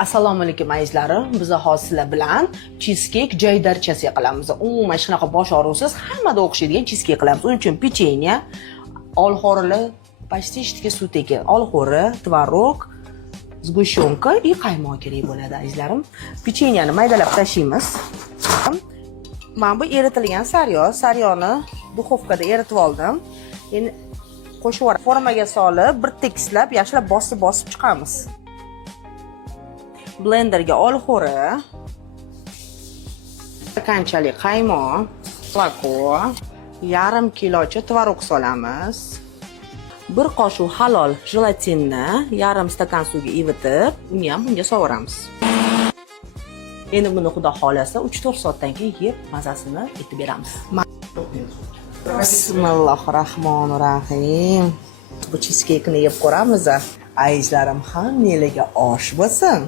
Assalomu alaykum azizlarim. Biz hozir sizlar bilan cheesecake jaydarchasi qilamiz. Umuman hech qanaqa bosh og'ruvsiz hammada o'xshaydigan cheesecake qilamiz. Uning uchun pechenya, olxo'rili, почти suteki, olxo'ri, tvorog, sgushenka и qaymoq kerak bo'ladi azizlarim. Pechenyani maydalab tashlaymiz. Men bu eritilgan saryoni duxovkada eritib oldim. Endi qo'shib formaga solib, bir tekislab, yaxshilab bosib chiqamiz. Blenderga olxo'ri, stakanchalik qaymoq, moloko, yarim kilocha tvorog solamiz. Bir qoshiq halol jelatinni yarim stakan suvga ivitib, uni ham bunga sovuramiz. Endi buni xudo xolasa 3-4 soatdan keyin yeb mazasini etib beramiz. Bismillahirrohmanirrohim. Bu cheesecake'ni yeb ko'ramiz. Azizlarim, hammalarga osh bo'lsin.